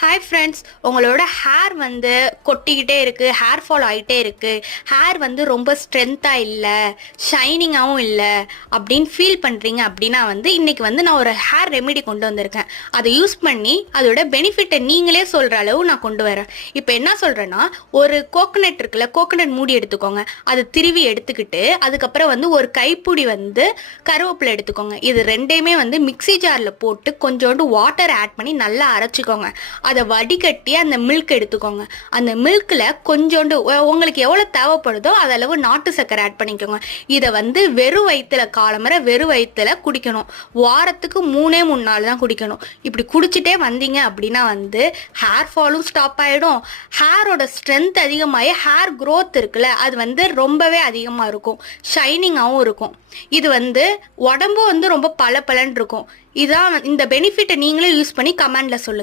Hi friends, உங்களோட hair வந்து கொட்டிக்கிட்டே இருக்குது, ஹேர் ஃபால் ஆகிட்டே இருக்குது, ஹேர் வந்து ரொம்ப ஸ்ட்ரென்த்தாக இல்லை, ஷைனிங்காகவும் இல்லை அப்படின்னு ஃபீல் பண்ணுறீங்க அப்படின்னா இன்றைக்கி நான் ஒரு ஹேர் ரெமெடி கொண்டு வந்திருக்கேன். அதை யூஸ் பண்ணி அதோட பெனிஃபிட்டை நீங்களே சொல்கிற அளவு நான் கொண்டு வரேன். இப்போ என்ன சொல்கிறேன்னா, ஒரு கோகனட் இருக்குல்ல, கோகனட் மூடி எடுத்துக்கோங்க. அதை திருவி எடுத்துக்கிட்டு அதுக்கப்புறம் ஒரு கைப்பிடி கருவேப்பிலை எடுத்துக்கோங்க. இது ரெண்டையுமே மிக்ஸி ஜாரில் போட்டு கொஞ்சோண்டு வாட்டர் ஆட் பண்ணி நல்லா அரைச்சிக்கோங்க. அதை வடிகட்டி அந்த மில்க் எடுத்துக்கோங்க. அந்த மில்கில் கொஞ்சோண்டு உங்களுக்கு எவ்வளோ தேவைப்படுதோ அதளவு நாட்டு சர்க்கரை ஆட் பண்ணிக்கோங்க. இதை வெறும் வயிற்றுல காலம்பரை வெறும் வயிற்றுல குடிக்கணும். வாரத்துக்கு 3 நாள் தான் குடிக்கணும். இப்படி குடிச்சிட்டே வந்தீங்க அப்படின்னா ஹேர் ஃபாலும் ஸ்டாப் ஆகிடும். ஹேரோட ஸ்ட்ரென்த் அதிகமாகி ஹேர் க்ரோத் இருக்குல்ல, அது ரொம்பவே அதிகமாக இருக்கும், ஷைனிங்காகவும் இருக்கும். இது உடம்பு ரொம்ப பல பலன் இருக்கும். இதான் இந்த பெனிஃபிட்டை நீங்களே யூஸ் பண்ணி கமெண்ட்ல சொல்லுங்க.